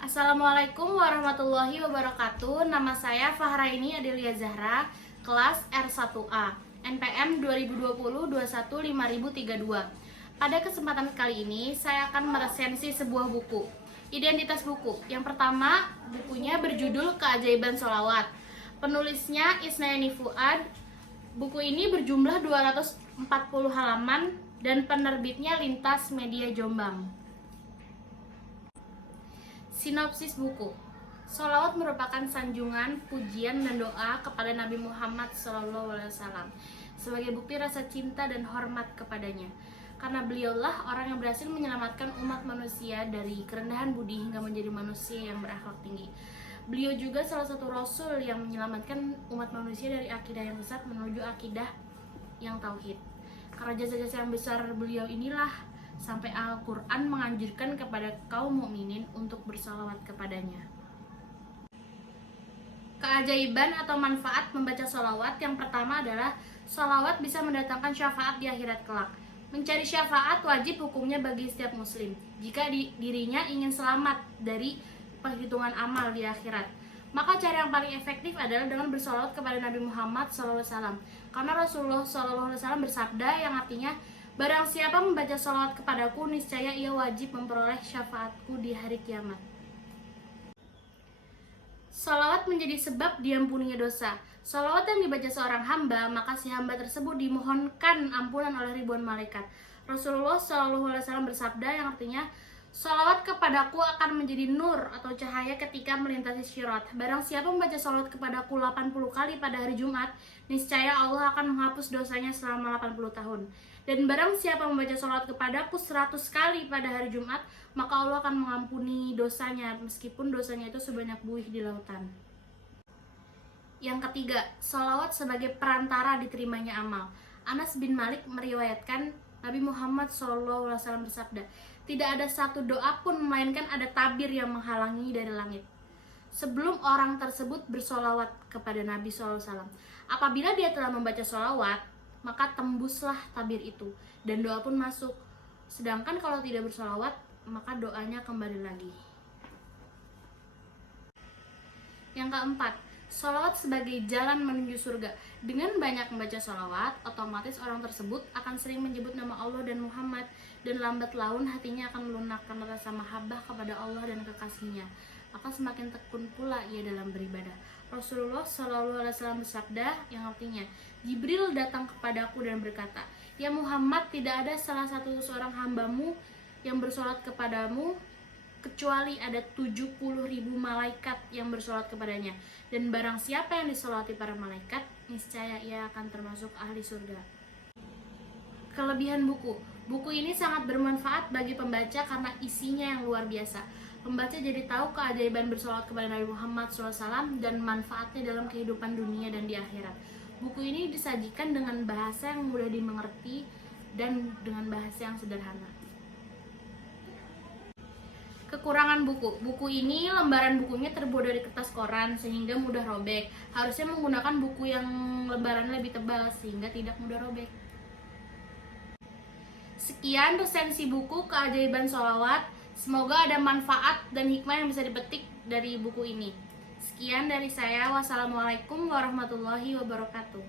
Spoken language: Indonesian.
Assalamualaikum warahmatullahi wabarakatuh. Nama saya Fahraini Adelia Zahra, kelas R1A, NPM 2020-21-5032. Pada kesempatan kali ini, saya akan meresensi sebuah buku, identitas buku. Yang pertama, bukunya berjudul Keajaiban Sholawat. Penulisnya Isnayani Fuad. Buku ini berjumlah 240 halaman dan penerbitnya Lintas Media Jombang. Sinopsis buku. Sholawat merupakan sanjungan, pujian, dan doa kepada Nabi Muhammad SAW sebagai bukti rasa cinta dan hormat kepadanya. Karena beliaulah orang yang berhasil menyelamatkan umat manusia dari kerendahan budi hingga menjadi manusia yang berakhlak tinggi. Beliau juga salah satu rasul yang menyelamatkan umat manusia dari akidah yang sesat menuju akidah yang tauhid. Karena jasa-jasa yang besar beliau inilah sampai Al-Quran menganjurkan kepada kaum mukminin untuk bersalawat kepadanya. Keajaiban atau manfaat membaca sholawat. Yang pertama adalah sholawat bisa mendatangkan syafaat di akhirat kelak. Mencari syafaat wajib hukumnya bagi setiap muslim jika dirinya ingin selamat dari penghitungan amal di akhirat. Maka cara yang paling efektif adalah dengan bersolawat kepada Nabi Muhammad SAW. Karena Rasulullah SAW bersabda yang artinya, barang siapa membaca sholawat kepadaku, niscaya ia wajib memperoleh syafaatku di hari kiamat. Sholawat menjadi sebab diampuninya dosa. Sholawat yang dibaca seorang hamba, maka si hamba tersebut dimohonkan ampunan oleh ribuan malaikat. Rasulullah SAW bersabda yang artinya, sholawat kepadaku akan menjadi nur atau cahaya ketika melintasi syirat. Barang siapa membaca sholawat kepadaku 80 kali pada hari Jumat, niscaya Allah akan menghapus dosanya selama 80 tahun. Dan barang siapa membaca sholawat kepadaku 100 kali pada hari Jumat, maka Allah akan mengampuni dosanya meskipun dosanya itu sebanyak buih di lautan. Yang ketiga, sholawat sebagai perantara diterimanya amal. Anas bin Malik meriwayatkan Nabi Muhammad SAW bersabda, tidak ada satu doa pun melainkan ada tabir yang menghalangi dari langit sebelum orang tersebut bersolawat kepada Nabi SAW. Apabila dia telah membaca solawat, maka tembuslah tabir itu dan doa pun masuk. Sedangkan kalau tidak bersolawat, maka doanya kembali lagi. Yang keempat, sholawat sebagai jalan menuju surga. Dengan banyak membaca sholawat, otomatis orang tersebut akan sering menyebut nama Allah dan Muhammad, dan lambat laun hatinya akan melunakkan rasa mahabbah kepada Allah dan kekasihnya. Maka semakin tekun pula ia dalam beribadah. Rasulullah SAW bersabda yang artinya, Jibril datang kepadaku dan berkata, ya Muhammad, tidak ada salah satu seorang hambamu yang bersolat kepadamu kecuali ada 70.000 malaikat yang bersolat kepadanya, dan barang siapa yang disolati para malaikat, niscaya ia akan termasuk ahli surga. Kelebihan buku. Buku ini sangat bermanfaat bagi pembaca karena isinya yang luar biasa. Pembaca jadi tahu keajaiban bersolawat kepada Nabi Muhammad SAW dan manfaatnya dalam kehidupan dunia dan di akhirat. Buku ini disajikan dengan bahasa yang mudah dimengerti dan dengan bahasa yang sederhana. Kekurangan buku. Buku ini lembaran bukunya terbuat dari kertas koran sehingga mudah robek. Harusnya menggunakan buku yang lembarannya lebih tebal sehingga tidak mudah robek. Sekian resensi buku Keajaiban Sholawat. Semoga ada manfaat dan hikmah yang bisa dipetik dari buku ini. Sekian dari saya. Wassalamualaikum warahmatullahi wabarakatuh.